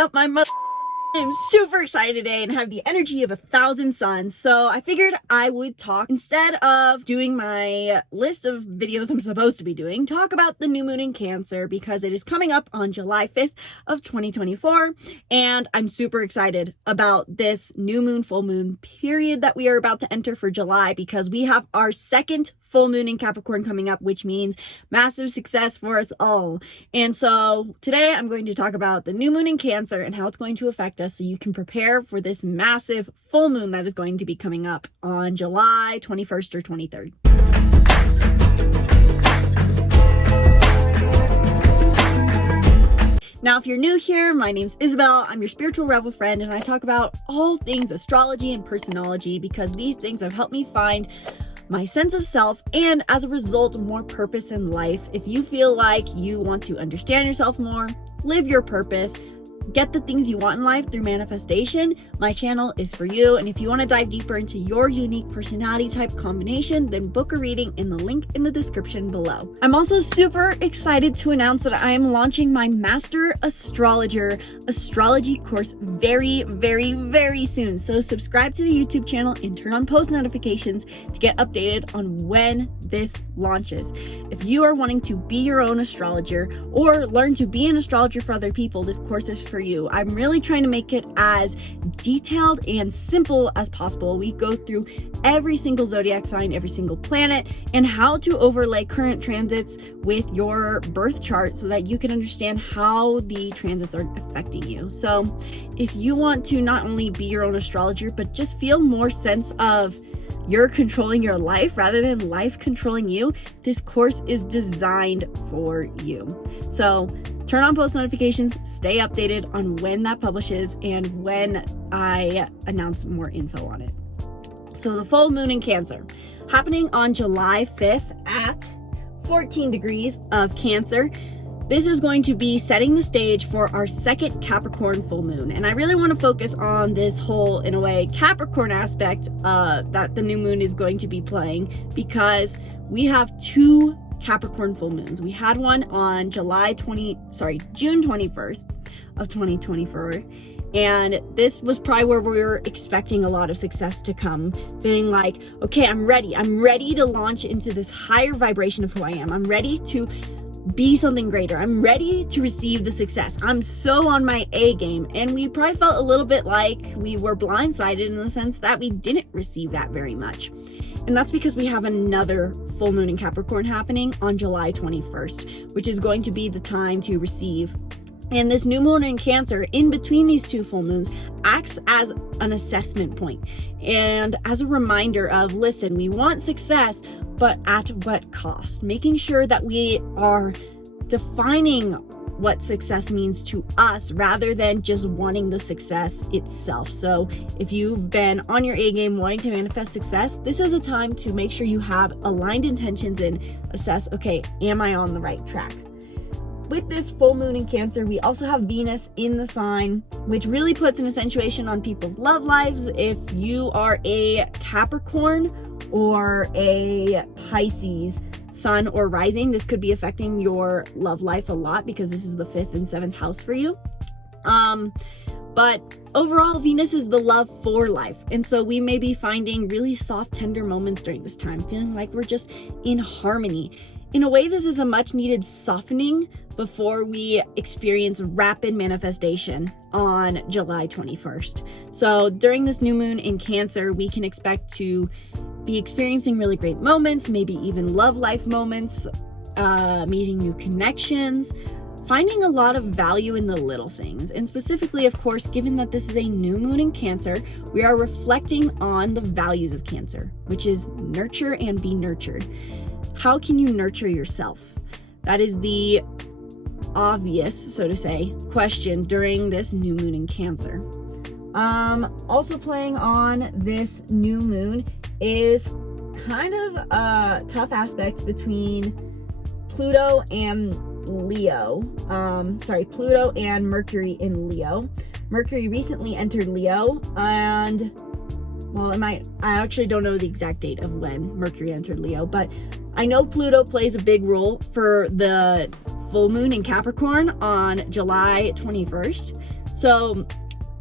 up, my mother? I'm super excited today and have the energy of 1,000 suns. So I figured I would talk, instead of doing my list of videos I'm supposed to be doing, talk about the new moon in Cancer, because it is coming up on July 5th of 2024. And I'm super excited about this new moon, full moon period that we are about to enter for July, because we have our second full moon in Capricorn coming up, which means massive success for us all. And so today I'm going to talk about the new moon in Cancer and how it's going to affect us, so you can prepare for this massive full moon that is going to be coming up on July 21st or 23rd. Now, if you're new here, my name's Isabelle. I'm your spiritual rebel friend, and I talk about all things astrology and personology, because these things have helped me find my sense of self, and as a result, more purpose in life. If you feel like you want to understand yourself more, live your purpose, get the things you want in life through manifestation, my channel is for you. And if you want to dive deeper into your unique personality type combination, then book a reading in the link in the description below. I'm also super excited to announce that I am launching my Master Astrologer Astrology course very, very, very soon. So subscribe to the YouTube channel and turn on post notifications to get updated on when this launches. If you are wanting to be your own astrologer or learn to be an astrologer for other people, this course is for you. I'm really trying to make it as detailed and simple as possible. We go through every single zodiac sign, every single planet, and how to overlay current transits with your birth chart so that you can understand how the transits are affecting you. So if you want to not only be your own astrologer, but just feel more sense of you're controlling your life rather than life controlling you, this course is designed for you. So turn on post notifications, stay updated on when that publishes and when I announce more info on it. So the full moon in Cancer, happening on July 5th at 14 degrees of Cancer. This is going to be setting the stage for our second Capricorn full moon. And I really want to focus on this whole, in a way, Capricorn aspect that the new moon is going to be playing, because we have two Capricorn full moons. We had one on June 21st of 2024. And this was probably where we were expecting a lot of success to come, feeling like, okay, I'm ready to launch into this higher vibration of who I am. I'm ready to be something greater. I'm ready to receive the success. I'm so on my A game. And we probably felt a little bit like we were blindsided in the sense that we didn't receive that very much. And that's because we have another full moon in Capricorn happening on July 21st, which is going to be the time to receive. And this new moon in Cancer, in between these two full moons, acts as an assessment point and as a reminder of, listen, we want success, but at what cost? Making sure that we are defining what success means to us rather than just wanting the success itself. So if you've been on your A game wanting to manifest success, this is a time to make sure you have aligned intentions and assess, okay, am I on the right track? With this full moon in Cancer, we also have Venus in the sign, which really puts an accentuation on people's love lives. If you are a Capricorn or a Pisces sun or rising, this could be affecting your love life a lot, because this is the 5th and 7th house for you. But overall, Venus is the love for life. And so we may be finding really soft, tender moments during this time, feeling like we're just in harmony. In a way, this is a much needed softening before we experience rapid manifestation on July 21st. So during this new moon in Cancer, we can expect to be experiencing really great moments, maybe even love life moments, meeting new connections, finding a lot of value in the little things. And specifically, of course, given that this is a new moon in Cancer, we are reflecting on the values of Cancer, which is nurture and be nurtured. How can you nurture yourself? That is the obvious, so to say, question during this new moon in Cancer. Also playing on this new moon is kind of tough aspects between Pluto and Leo. Pluto and Mercury in Leo. Mercury recently entered Leo, and well, I actually don't know the exact date of when Mercury entered Leo, but I know Pluto plays a big role for the full moon in Capricorn on July 21st. So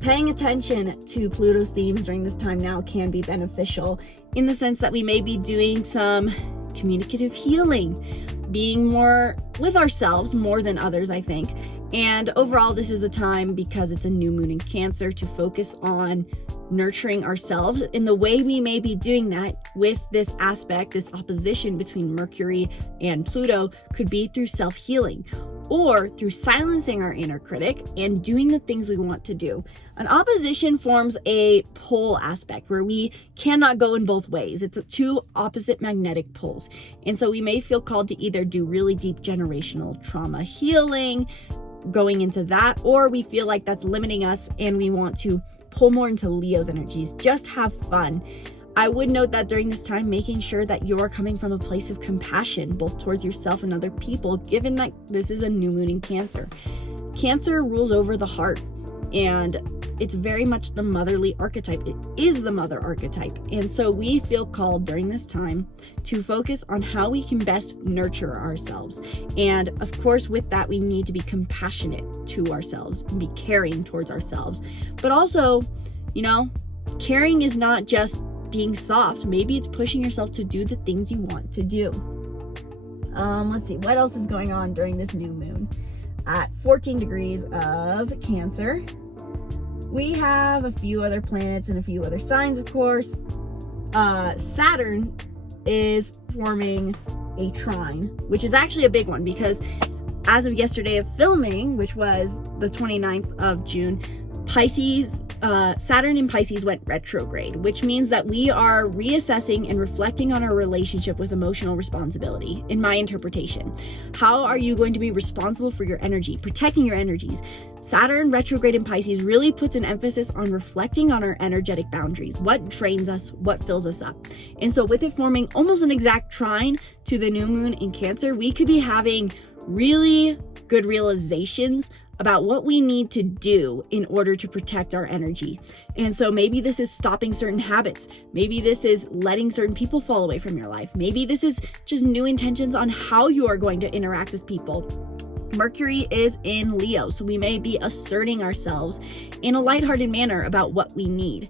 paying attention to Pluto's themes during this time now can be beneficial in the sense that we may be doing some communicative healing, being more with ourselves more than others, I think. And overall, this is a time, because it's a new moon in Cancer, to focus on nurturing ourselves. In the way we may be doing that with this aspect, this opposition between Mercury and Pluto, could be through self-healing or through silencing our inner critic and doing the things we want to do. An opposition forms a pole aspect where we cannot go in both ways. It's two opposite magnetic poles. And so we may feel called to either do really deep generational trauma healing, going into that, or we feel like that's limiting us and we want to pull more into Leo's energies. Just have fun. I would note that during this time, making sure that you're coming from a place of compassion, both towards yourself and other people, given that this is a new moon in Cancer. Cancer rules over the heart, and it's very much the motherly archetype. It is the mother archetype. And so we feel called during this time to focus on how we can best nurture ourselves. And of course, with that, we need to be compassionate to ourselves and be caring towards ourselves. But also, caring is not just being soft. Maybe it's pushing yourself to do the things you want to do. Let's see, what else is going on during this new moon? At 14 degrees of Cancer, we have a few other planets and a few other signs, of course. Saturn is forming a trine, which is actually a big one because as of yesterday of filming, which was the 29th of June, Saturn in Pisces went retrograde, which means that we are reassessing and reflecting on our relationship with emotional responsibility, in my interpretation. How are you going to be responsible for your energy, protecting your energies? Saturn retrograde in Pisces really puts an emphasis on reflecting on our energetic boundaries, what drains us, what fills us up. And so with it forming almost an exact trine to the new moon in Cancer, we could be having really good realizations about what we need to do in order to protect our energy. And so maybe this is stopping certain habits. Maybe this is letting certain people fall away from your life. Maybe this is just new intentions on how you are going to interact with people. Mercury is in Leo, so we may be asserting ourselves in a lighthearted manner about what we need.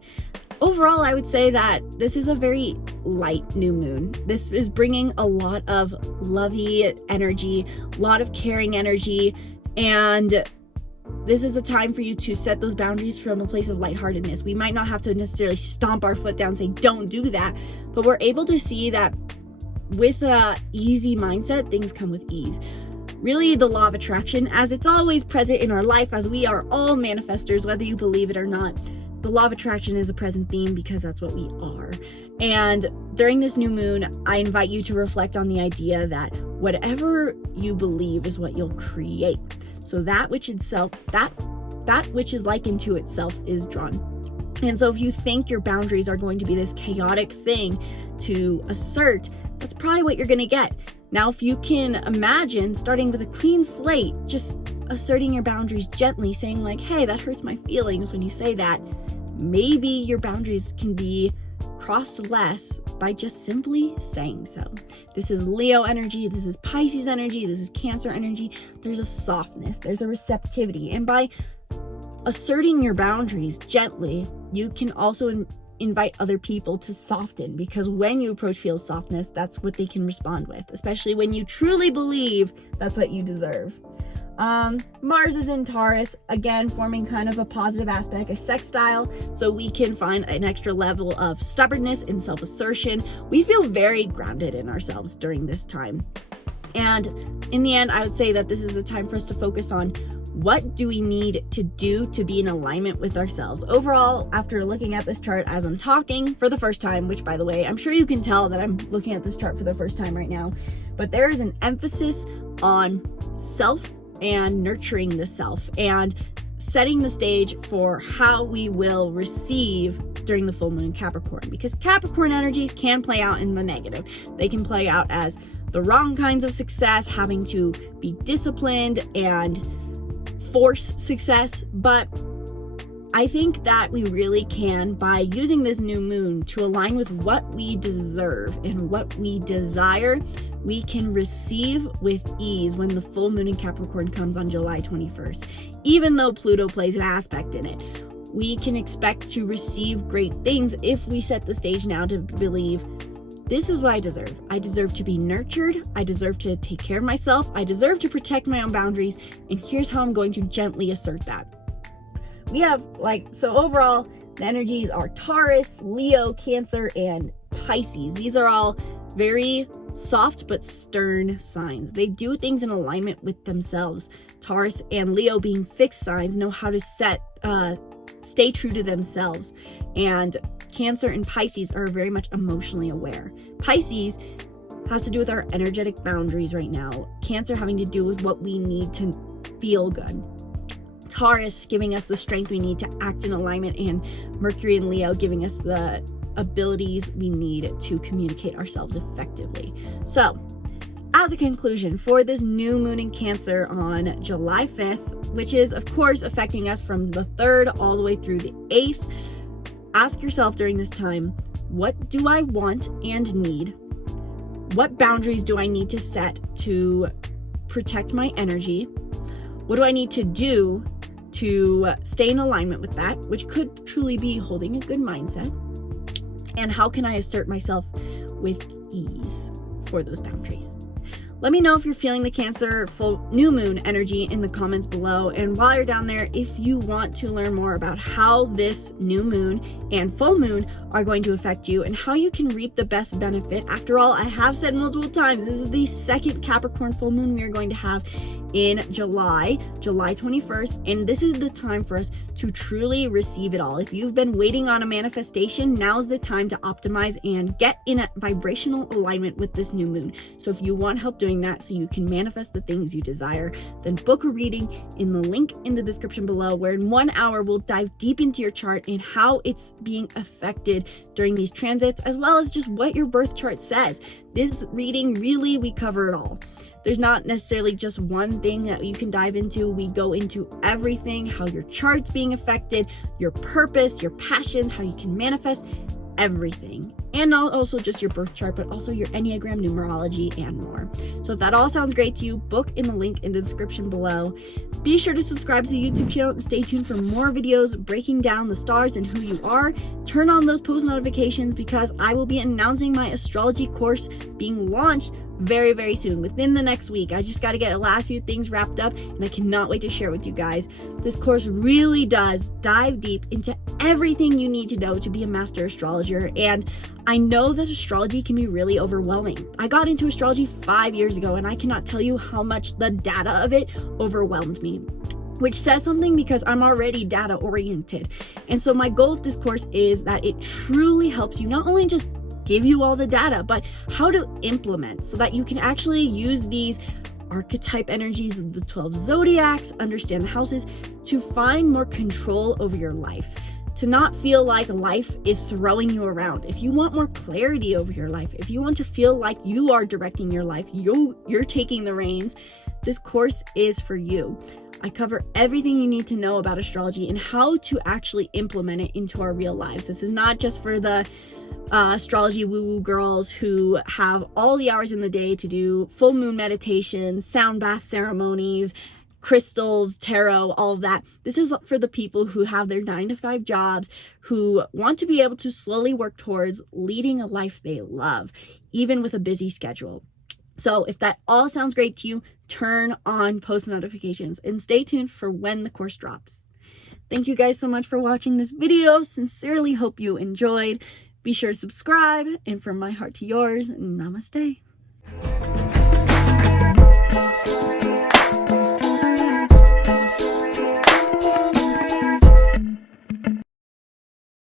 Overall, I would say that this is a very light new moon. This is bringing a lot of lovey energy, a lot of caring energy, and this is a time for you to set those boundaries from a place of lightheartedness. We might not have to necessarily stomp our foot down and say, don't do that, but we're able to see that with a easy mindset, things come with ease. Really, the law of attraction, as it's always present in our life, as we are all manifestors, whether you believe it or not, the law of attraction is a present theme because that's what we are. And during this new moon, I invite you to reflect on the idea that whatever you believe is what you'll create. So that which is likened to itself is drawn. And so if you think your boundaries are going to be this chaotic thing to assert, that's probably what you're going to get. Now, if you can imagine starting with a clean slate, just asserting your boundaries gently, saying like, hey, that hurts my feelings when you say that, maybe your boundaries can be crossed less by just simply saying so. This is Leo energy, this is Pisces energy, this is Cancer energy. There's a softness, there's a receptivity. And by asserting your boundaries gently, you can also invite other people to soften, because when you approach people's softness, that's what they can respond with, especially when you truly believe that's what you deserve. Mars is in Taurus, again, forming kind of a positive aspect, a sextile, so we can find an extra level of stubbornness and self-assertion. We feel very grounded in ourselves during this time. And in the end, I would say that this is a time for us to focus on what do we need to do to be in alignment with ourselves. Overall, after looking at this chart as I'm talking for the first time, which by the way, I'm sure you can tell that I'm looking at this chart for the first time right now, but there is an emphasis on self and nurturing the self and setting the stage for how we will receive during the full moon in Capricorn, because Capricorn energies can play out in the negative. They can play out as the wrong kinds of success, having to be disciplined and force success. But I think that we really can, by using this new moon to align with what we deserve and what we desire, we can receive with ease when the full moon in Capricorn comes on July 21st. even though Pluto plays an aspect in it. We can expect to receive great things if we set the stage now to believe, this is what I deserve. I deserve to be nurtured. I deserve to take care of myself. I deserve to protect my own boundaries. And here's how I'm going to gently assert that. We have so overall, the energies are Taurus, Leo, Cancer, and Pisces. These are all very soft but stern signs. They do things in alignment with themselves. Taurus and Leo, being fixed signs, know how to stay true to themselves. And Cancer and Pisces are very much emotionally aware. Pisces has to do with our energetic boundaries right now. Cancer having to do with what we need to feel good. Taurus giving us the strength we need to act in alignment, and Mercury and Leo giving us the abilities we need to communicate ourselves effectively. So, as a conclusion, for this new moon in Cancer on July 5th, which is of course affecting us from the 3rd all the way through the 8th, ask yourself during this time, what do I want and need? What boundaries do I need to set to protect my energy? What do I need to do to stay in alignment with that, which could truly be holding a good mindset? And how can I assert myself with ease for those boundaries? Let me know if you're feeling the Cancer full new moon energy in the comments below. And while you're down there, if you want to learn more about how this new moon and full moon are going to affect you and how you can reap the best benefit. After all, I have said multiple times, this is the second Capricorn full moon we are going to have in July 21st. And this is the time for us to truly receive it all. If you've been waiting on a manifestation, now's the time to optimize and get in a vibrational alignment with this new moon. So if you want help doing that so you can manifest the things you desire, then book a reading in the link in the description below, where in 1 hour we'll dive deep into your chart and how it's being affected during these transits, as well as just what your birth chart says. This reading, really, we cover it all. There's not necessarily just one thing that you can dive into. We go into everything, how your chart's being affected, your purpose, your passions, how you can manifest everything. And not also just your birth chart, but also your Enneagram, numerology, and more. So if that all sounds great to you, book in the link in the description below. Be sure to subscribe to the YouTube channel and stay tuned for more videos breaking down the stars and who you are. Turn on those post notifications because I will be announcing my astrology course being launched very, very soon, within the next week. I just got to get the last few things wrapped up, and I cannot wait to share with you guys. This course really does dive deep into everything you need to know to be a master astrologer, and I know that astrology can be really overwhelming. I got into astrology 5 years ago, and I cannot tell you how much the data of it overwhelmed me, which says something because I'm already data oriented. And so my goal with this course is that it truly helps you not only just give you all the data, but how to implement so that you can actually use these archetype energies of the 12 zodiacs, understand the houses, to find more control over your life, to not feel like life is throwing you around. If you want more clarity over your life, if you want to feel like you are directing your life, you're taking the reins, this course is for you. I cover everything you need to know about astrology and how to actually implement it into our real lives. This is not just for the astrology woo-woo girls who have all the hours in the day to do full moon meditations, sound bath ceremonies, crystals, tarot, all of that. This is for the people who have their 9-to-5 jobs, who want to be able to slowly work towards leading a life they love, even with a busy schedule. So if that all sounds great to you, turn on post notifications and stay tuned for when the course drops. Thank you guys so much for watching this video. Sincerely hope you enjoyed. Be sure to subscribe, and from my heart to yours, namaste.